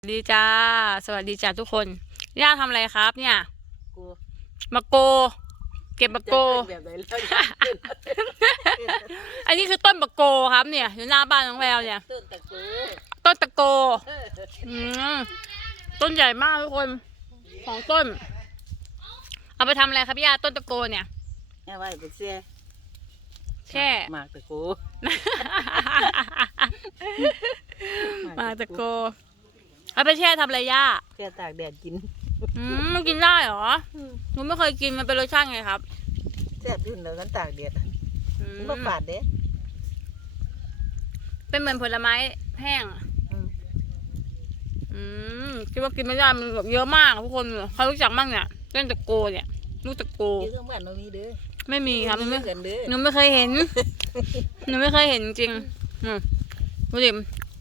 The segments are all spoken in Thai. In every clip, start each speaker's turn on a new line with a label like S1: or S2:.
S1: ดีจ้าสวัสดีจ้าทุกคนย่าทำอะไรครับเนี่ย
S2: กู
S1: มะโกเก็บมะโก
S2: แบบไหนแล้ว
S1: อันนี้คือต้นมะโกครับเนี่ยอยู่หน้าบ้านน้องแววเนี่ย
S2: ต้นตะกู
S1: ต้นตะโกอืมต้นใหญ่มากทุกคน2 ต้นเอาไปทำอะไรครับย่าต้นตะโกเนี่ย
S2: เอาไว้ไปเสีย
S1: แช่
S2: หมากตะกู
S1: มาตะโกเอาไปแช่ทำอะไรย่า
S2: แค่ตากแดดกิน
S1: มันกินได้เหรอหนูไม่เคยกินมันเป็นรสชาติไงครับ
S2: แซ่บขึ้นแล้วกันตากแดดมันก็ฝาดเด้
S1: เป็นเหมือนผลไม้แห้งคิดว่ากินไม่ได้มันแบบเยอะมากทุกคนเขารู้จักบ้างเนี่ยเล่นตะโกเนี่ยลูกตะโก
S2: อยู่ทั้งบ้านเรามีเด้อ
S1: ไม่มีครับ
S2: หนู
S1: ไม่เคยเห็นหนูไม่เคยเห็นจริงดูดิ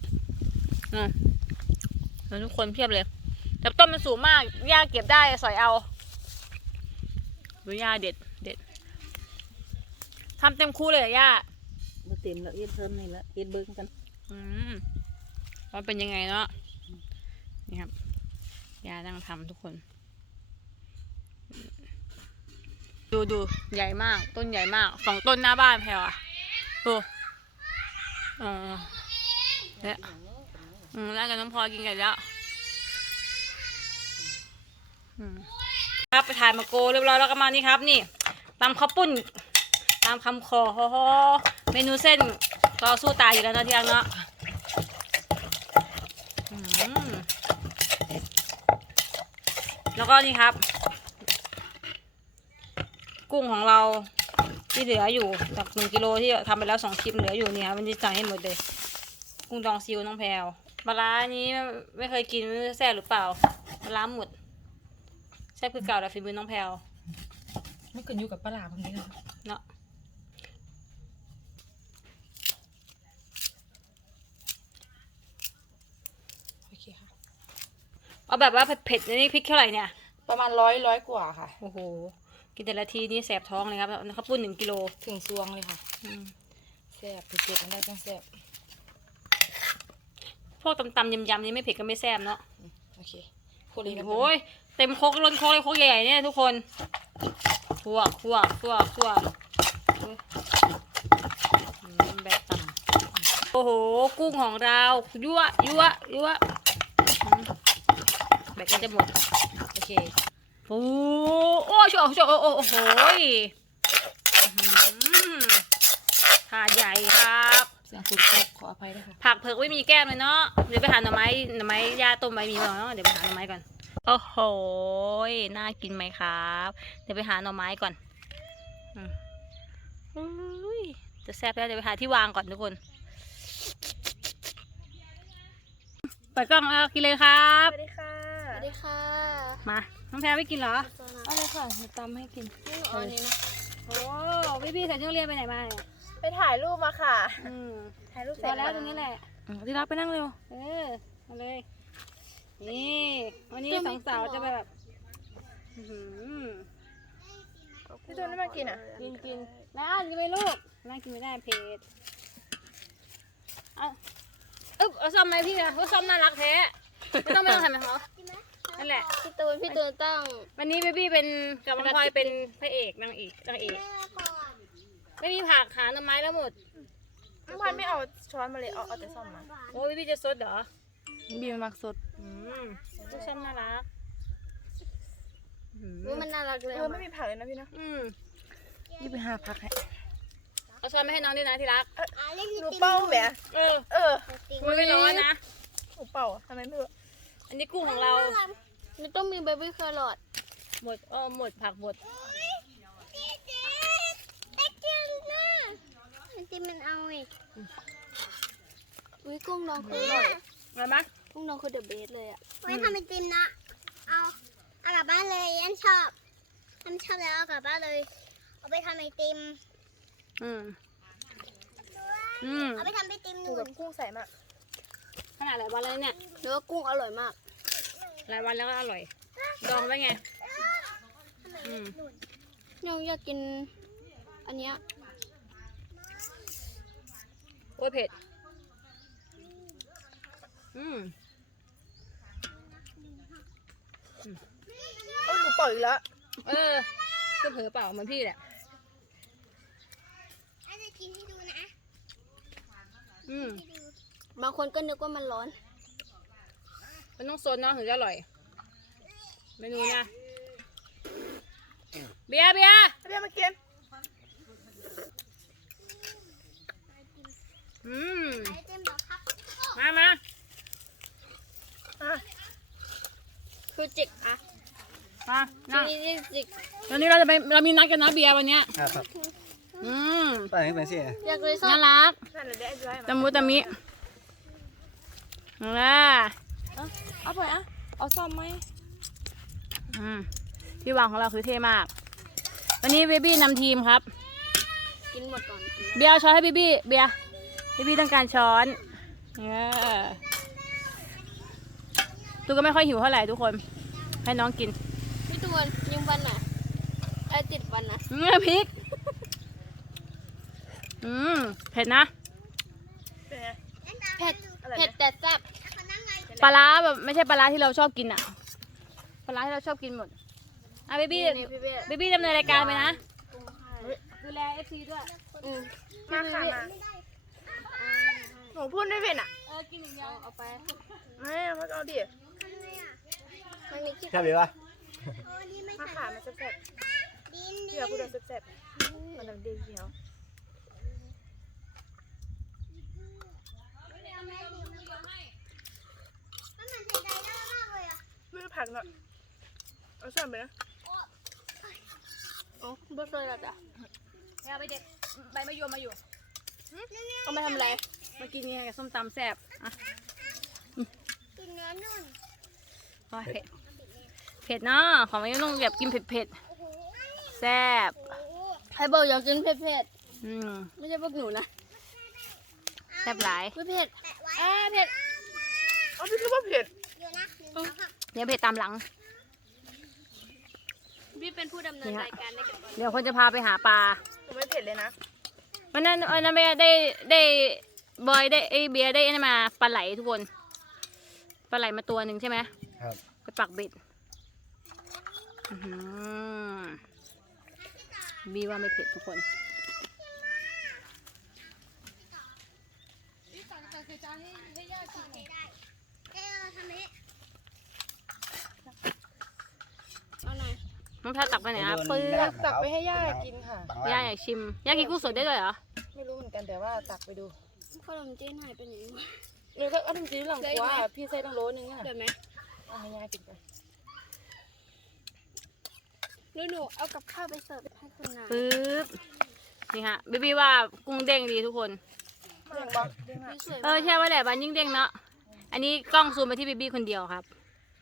S1: แล้วทุกคนเพียบเลยแต่ต้นมันสูงมากย่าเก็บได้สอยเอาดูย่าเด็ดทำเต็มคู่เลยย่า
S2: มาเต็มแล้วเอ็ดเพิ่มนี่ละเอ็ดเบิ้งกัน
S1: ว่าเป็นยังไงเนาะนี่ครับย่านั่งทำทุกคนดูใหญ่มากต้นใหญ่มาก2 ต้นหน้าบ้านแพรอ่ะดูแล้วแล้วกับน้องพลอยกินกันแล้วครับไปถ่ายมะโกเรียบร้อยแล้วก็มานี่ครับนี่ตำข้าวปุ้นตามคำขอเมนูเส้นก็สู้ตายอยู่แล้วนะที่รักเนาะแล้วก็นี่ครับกุ้งของเราที่เหลืออยู่จาก1 กิโลที่ทำไปแล้ว2 คลิปเหลืออยู่เนี่ยวันนี้สั่งให้หมดเลยกุ้งดองซิวน้องแพรวปลาร้านี้ไม่เคยกินไม่รู้แซ่บหรือเปล่าปลาร้าหมดแซ่บคือเก่าแต่ฝีมือน้องแพรว
S2: ไม่ขึ้นอยู่กับปลาพวกนี้
S1: เนาะโอเคค่ะเอาแบบว่าเผ็ดๆนี่พริกเท่าไหร่เนี่ย
S2: ประมาณร้อยกว่าค่ะ
S1: โอ้โหกินแต่ละทีนี่แสบท้องเลยครับข้าวปุ้น1 กิโล
S2: ถึงซวงเลยค่ะแซ่บเผ็ดๆมันได้ต้องแซ่บ
S1: พวกตำๆยำๆนี่ไม่เผ็ดก็ไม่แซ่บเนาะ
S2: โอเคคนนี้
S1: โอ้ยเต็มโคกล้นโคกเลยโคกใหญ่เนี่ยทุกคนคั่วแบบตำโอ้โหกุ้งของเรายั่วแบบก็จะหมด
S2: โอเค
S1: โอ้โชว์โอ้โหถาดใหญ่ครับ
S2: เสียงฝุ่นขออภัยด้วยค่ะ
S1: ผักเผือกไม่มีแก้มเลยเนาะเดี๋ยวไปหาหน่อไม้ย่าต้มไว้มีเนาะเดี๋ยวไปหาหน่อไม้ก่อนโอ้โหน่ากินไหมครับเดี๋ยวไปหาหน่อไม้ก่อนจะแซ่บแล้วเดี๋ยวไปหาที่วางก่อนทุกคนเปิดกล้องแล้วกินเลยครับ
S3: สวัสดีค่ะ
S1: มาน้องแพรไม่กินเหรอ
S3: เอาเลยค่ะจะตำให้กิน
S1: เอาอันนี้นะโอ้พี่ใส่ชุดเรียนไปไหนมาเนี่ย
S3: ไปถ่ายรูปมาค่ะถ่ายรูปเสร็จ
S1: แล้วตรงนี้แหละ
S2: ที่รักไปนั่งเร็ว
S1: มาเลยนี่วันนี้2 สาวจะไปแบบ
S3: พี่ตูนได้มากินอ่ะ
S1: กินแล้วกินไปลูกน่ากินไม่ได้เผ็ดเอาซ้อมไหมพี่นะเพราะซ้อมน่ารักแท้ไม่ต้องทำไหมเขานั่นแหละ
S3: พี่ตูนต้อง
S1: วันนี้เบบี้เป็นกับน้องพลอยเป็นพระเอกนางเอกไม่มีผักหาหน่อไม้แล้วหมด
S3: น้องพลอยไม่เอาช้อนมาเลยเอาแต่ซ่อมมา
S1: โอ้ยพี่จะสดเหรอ
S2: บีมันมักสด
S1: ลูกซ้ำน่ารัก
S3: มันน่ารักเลยไม่มีผักเลยนะพี่นะ
S2: นี่ไปหาผักให้
S1: เอาช้อนไม่ให้น้องด้วยนะที่รัก
S3: หนูเป้าแหม
S1: มันไม่ร้อนนะ
S3: หนูเป้าทำไมไม่รู้
S1: อันนี้กุ้งของเรา
S3: มันต้องมีเบบี้แครอท
S1: หมดผักหมด
S3: มันเอาอีกกุ้งน้องคือ
S1: อะไรมั้ย
S3: กุ้งน้องคือเดอะเบสเลยอ่ะ
S4: ไม่ทำไอติมนะเอากลับบ้านเลยยันชอบแล้วเอากลับบ้านเลยเอาไปทำไอติมเอาไปทำไอติมหนู
S3: แบบกุ้งใส่มาก
S1: ขนาดหลายวันแล้วเนี่ย
S3: เนื้อกุ้งอร่อยมาก
S1: หลายวันแล้วก็อร่อยดองไว้ไง
S3: น้องอยากกินอันเนี้ย
S1: โอ้ยเผ็ด
S2: เอาหนูปล่อยอีกแล้ว
S1: ก็เผลอเปล่าเหมือนพี่แหละ
S4: อาจจะกินให้ดูนะ
S1: อืม
S4: ให้ดู
S3: บางคนก็นึกว่ามันร้อน
S1: มันต้องโซนเนาะถึงจะอร่อย เมนูนะเบียร์
S2: เรียกมากิน
S1: อืม
S4: ไอเต็มบอกครับ
S1: มา
S3: คือจิกอะ
S1: มา
S3: ที
S1: นั่ง
S3: นี้จิก
S1: วันนี้เรามีนัดกันนะเบียร์วันเนี้ย
S5: ครับ
S1: อืม
S5: ตอนนี้เป็นสิ
S3: อยากเลยชอ
S1: น่า
S3: บ
S1: รัก
S2: นั่นแหละได้ไว้มา
S1: ตะมุตะมิ
S2: เอาไปอ่ะเอาซ่อมไหม
S1: ที่วางของเราคือเท่มาก วันนี้เบบี้นำทีมครับ
S3: กินหมดก่อน
S1: เบียร์เอาช้อนให้เบบี้เบียร์ต้องการช้อนตูก็ไม่ค่อยหิวเท่าไหร่ทุกคน ให้น้องกิน
S3: พี่ตูนยืมวันน่ะไอติดวันน่ะ
S1: พริก เผ็ดนะ
S2: เป็นไง
S3: เผ็ด
S2: อะไรนะ
S3: เผ็ดแต่แซ่บ
S4: เขานั่งไง
S1: ปลาร้าแบบไม่ใช่ปลาร้าที่เราชอบกินอะปลาร้าที่เราชอบกินหมดเบบี้
S3: นี่พี่เบ้
S1: เบบี้ดำเนินรายการไปนะ ดูแล FC ด้วย
S3: อืม
S2: มาค่ะมาหนูพูดไม่เป็นอ่ะ
S1: กินอย่างเดียว
S3: เอาไป
S2: ไม่เอาดิ
S4: ทำไงอ่ะ
S3: ทางนี้คิด
S5: ชอบดีป่ะ
S4: โอ้นี่ไม่
S2: มา
S4: ใส่
S2: ค่ะมันแซ่บ
S4: ดิน
S2: ๆ
S4: ดิ
S2: เดี๋ยวน กูจะแซ่บๆมันน้ำดีเดียว
S4: มันเหมือนใส่ใจได้มากเลยอ่ะ
S2: ไม่ผักหน่อยเอาซ่อมไปนะ
S3: อ๋อบ่เคยหรอกจ้ะ
S1: เอาไปเด็ดใบมะยมมาอยู่
S3: เอามาทำอะไร
S1: มากินนี่กับส้มตำแซ่บอ่ะ
S4: กินเนื้อนุ่น
S1: โอ้ยเผ็ดเนาะของมันต้องแบบกินเผ็ดแซ่บ
S3: ใครบอกอยากกินเผ็ด
S1: อืม
S3: ๆไม่ใช่พวกหนูนะ
S1: แซ่บหลาย
S3: ไม่เผ็ด
S4: แปะไว้
S3: เผ็ด
S2: เอาพี่คิดว่าเผ็ด
S4: เดี๋ยวนะ1 2 3
S1: เดี๋ยวเผ็ดตามหลัง
S3: พี่เป็นผู้ดำเนินรายการได้กับ
S1: เดี๋ยวคนจะพาไปหาปลา
S2: หนูไม่เผ็ดเลยนะ
S1: วันนั้นเบียร์ได้บอยได้ไอเบียร์ได้นี่มาปลาไหลทุกคนปลาไหลมาตัวหนึ่งใช่ไหม
S5: ครับ
S1: ไปปักเบ็ดอื้อหือบีว่าไม่เผ็ดทุกคน
S4: ทำนี้
S3: เอาหน่อย
S1: น้องแพรตักไปไหนอ่ะปื้
S5: แม่
S1: อ
S5: ของ
S2: ตัก
S5: เขา
S2: ไปให้ย่ากินค่ะ
S5: ฝั่ง
S1: ย่า
S5: ล่าง
S1: อยากชิมย่ากินกุ้งสดได้ด้วยเหรอ
S2: ไม่รู้เหมือนกันแต่ว่าตักไปดู
S3: ขนมจีนหายไปไหนวะ
S2: หนูก็เอาถึงจีนหลังกว่าพี่ใส่ตั้งโลนึงอ่ะ
S3: เดี๋ยวไหม
S2: เอาให้ย่ากินไป
S3: หนูเอากับข้าวไปเสิร์ฟให้คุณนาย
S1: ปึ๊บนี่ฮะบีบีว่ากุ้งเด้งดีทุกคน
S2: เด้งบ้างเด้งอ่ะ
S3: สวย
S1: ใช่ว่าแหละบันยิ่งเด้งเนาะอันนี้กล้องซูมไปที่บีบีคนเดียวครับ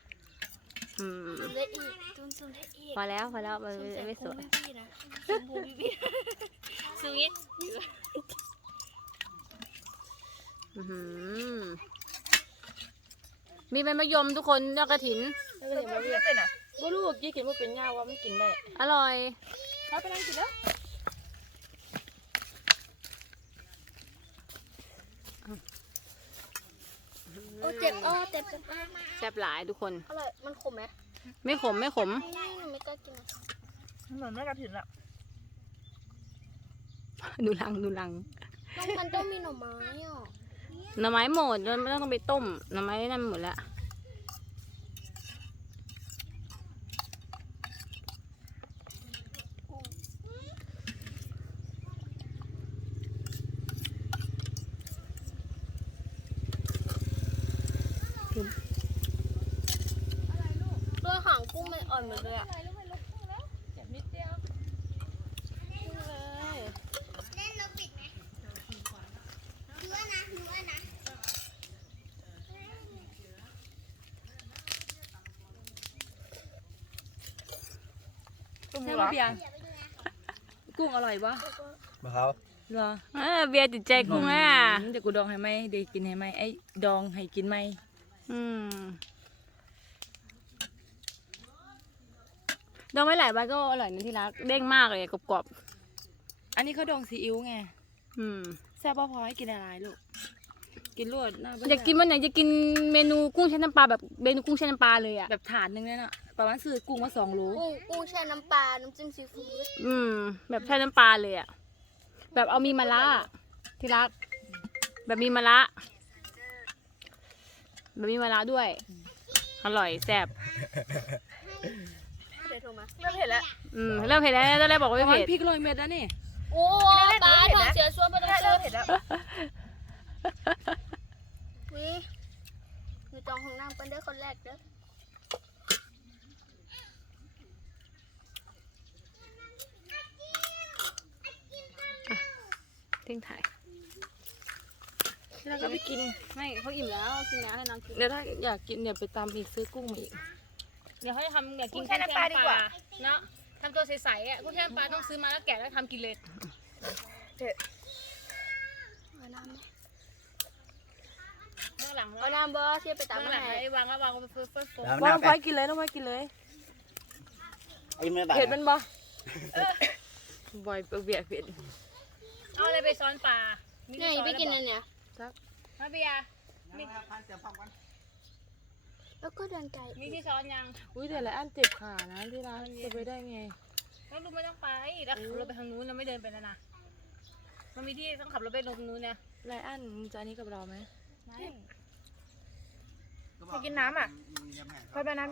S3: ซูมได้อีกซูมได้อีก
S1: พอแล้วมันไม่สวย
S3: พี่นะซูมบูพี่ซูมงี้
S1: อื้อหือมีเป็นมะยมทุกคนยอดกระถิน
S2: แล้วก็ถึงมาเรียกเป็นอ่ะว่าลูกยี่กินว่าเป็นย่าว่ามันกินได้
S1: อร่อย
S2: เขาไปนั่งกินแล้ว
S3: โอ้เจ็บเจ็บ
S1: แซ่บหลายทุกคน
S3: อร่อยมันขมไหม
S1: ไม่ขม
S3: ไม่หนูไม่กล้ากิน
S2: เหมือนแม่กระถิ่นละ
S1: ดูลัง
S3: มันต้องมีหน่อไม้อ่ะ
S1: หน่อไม้หมดมันไม่ต้องไปต้มหน่อไม้นั่นหมดแล้ว
S3: ตัวหางกุ้งมันอ่อนหมดเลยอ่ะ
S2: นิดเดียว
S4: เล่นเราปิดไหมดูว่านะดูว่านะ
S2: ตุ้มเหรอเบียร์กุ้งอร่อยปะ
S5: มะเขา
S2: เหรอ
S1: เบียร์ติดใจกุ้งอ่ะ
S2: เดี๋ยวกูดองให้ไหมเดี๋ยวกินให้ไหมไอ้ดองให้กินไหม
S1: ดองไว้หลายวันก็อร่อยนะที่รักเด้งมากเลยกรอบ
S2: อันนี้เขาดองซีอิ๊วไง
S1: ๆ
S2: แซ่บพอให้กินอะไรลูกกินรวดหน้าบ้
S1: อยากกินวันไหนจะกินเมนูกุ้งแช่น้ำปลาแบบเมนูกุ้งแช่น้ำปลาเลยอ่ะ
S2: แบบถาดนึงเนี่ยน่ะประมาณซื้อกุ้งมา2 โล
S3: กุ้งแช่น้ำปลา น้ำจิ้มซีฟู้ด
S1: แบบแช่น้ำปลาเลยอ่ะแบบเอามีมะระที่รักแบบมีมะระแบบมีมะระด้วยอร่อยแซ่บ
S3: เดี๋ยวโทรมา
S2: เริ่มเผ็ดแล้ว
S1: เริ่มเผ็ดแล้วตอนแรกบอกว่าไม่
S2: พ
S1: เผ็ด
S2: ริก100 เม็ดแล้วนี่
S3: โอ้ปลาทองเสียชัวร์ไม่ต้องซื้อ
S2: เผ็ดแล้ว
S3: วิมีจองของน้ำเป็นเด้อคนแรกเด้อ
S1: ทิ้งถ่าย
S2: แล้วก็ไปกิน
S1: ไม่เขาอิ่มแล้วกินแล้วให้น้องกิน
S2: เดี๋ยวถ้าอยากกินเดี๋ยวไปตำอีกซื้อกุ้งมาอีก
S1: เดี๋ยวเขาจะทำอยากกิน
S2: กุ้งแช่น้ำปลาดีกว่า
S1: เนาะทำตัวใสๆอ่ะกุ้งแช่น้ำปลาต้องซื้อมาแล้วแกะแล้วทำกินเลย
S3: เอาน้ำไหม
S1: เบื้องหลัง
S3: เอาน้ำบ่เชี่ยไปตาม
S1: เบื้องห
S3: มา
S1: ลัง
S3: ให้
S1: ไอ้วางก็วางเฟิร์ส
S2: วางไว้กินเลยต้องไว้กินเลย
S5: ไอ้ไม่บาด
S2: เผ็ดมันบ่บ่อยเบียดเผ็ด
S1: เอาอะไรไปซ้อนปลามี
S3: เนี่ย
S1: ที่ซ้อน
S3: ไป
S1: แล้ว
S3: กิน
S1: บ
S3: อั
S1: อก
S3: นเนี้ย
S1: มาเบียร์
S3: แล้วก็เดินไกล
S1: มีที่ซ้อนยัง
S2: อุ้ยแต่ละอันเจ็บขานะที่ร้านจะไปได้ไง
S1: แล้วลุงไม่ต้องไปแล้วขับรถไปทางนู้นเราไม่เดินไปแล้วนะมันมีที่ต้องขับรถไปตรงนู้นเนี่ย
S2: ไรอันมึงจะอันนี้กับเราไหม
S1: ไม่
S2: ไปกินน้ำอ่ะไปไปน้ำดิ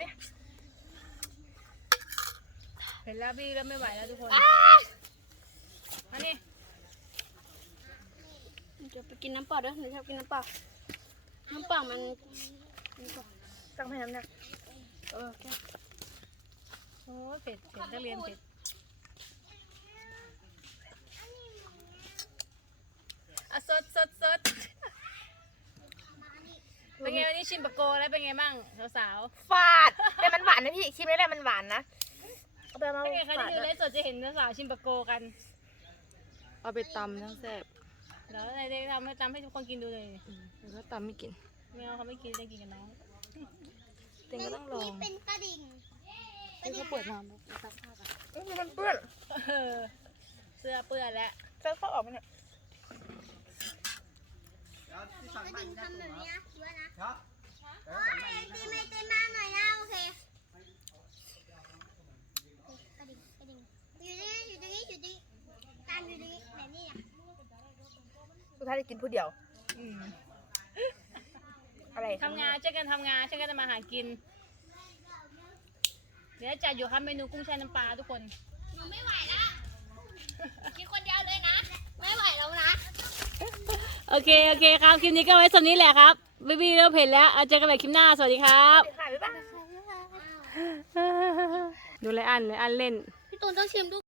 S1: เห็นแล้วบี้แล้วไม่ไหวแล้วทุกคนอันนี้
S3: จะไปกินน้ำเปล่าด้วยหนูชอบกินน้ำเปล่า น้ำเปล่ามัน
S2: ตั้งให้น้ำหนัก
S3: แค่
S1: โอ้ยเผ็ดนักเรียนเผ็ดอ่ะสดเป็นไงวันนี้ชิมปะโกแล้วเป็นไงบ้างสาว
S2: ฟาดแต่มันหวานนะพี่คิดไม่ได้มันหวานนะเอาไปมา
S1: ๆเป็นไงคะที่ดูไลฟ์สดจะเห็นสาวๆชิมปะโกกัน
S2: เอาไปตำทั้งแซ่บ
S1: แล้วในเด็กทำให้ทุกคนกินดูเลย
S2: แล้วก็ตำไม่กิน
S1: ไม่เอาเขาไม่กินจะกินกับน้อง
S2: เต็งก็ต้องลอง
S4: เป็นตะดิ่ง
S2: ที่เขาเปิดน้ำซักผ้ากันมันเปื้อน
S1: เออเสื้อเปื้อนแล้ว
S2: ซักผ้าออกไหมเนี่ย
S4: ตะดิ่งทำแบบนี้นะคิดว่านะโอ้ยตีไม่ตีมาหน่อยนะโอเคตะดิ่งอยู่ตรงนี้ตามอยู่ตรงนี้แบบนี้อ่ะ
S2: สุดท้ายได้กินผู้เดียว อะไร
S1: ทำงานช่วยกันทำงานช่วยกันทำมาหากิน เดี๋ยวจัดอยู่ครับเมนูกุ้งแช่น้ำปลาทุกคน
S3: หนูไม่ไหวละกินคนเดียวเลยนะ ไม่ไหวแล้วนะ
S1: โอเคครับคลิปนี้ก็ไว้ส่วนนี้แหละครับบี้เริ่มเผ็ดแล้วเอาเจอกันใหม่คลิปหน้าสวัสดีครับ
S2: ค่ะบ๊ายบาย
S1: ดูไลอันเล่น
S3: พี่ตูนต้องชิมด้วย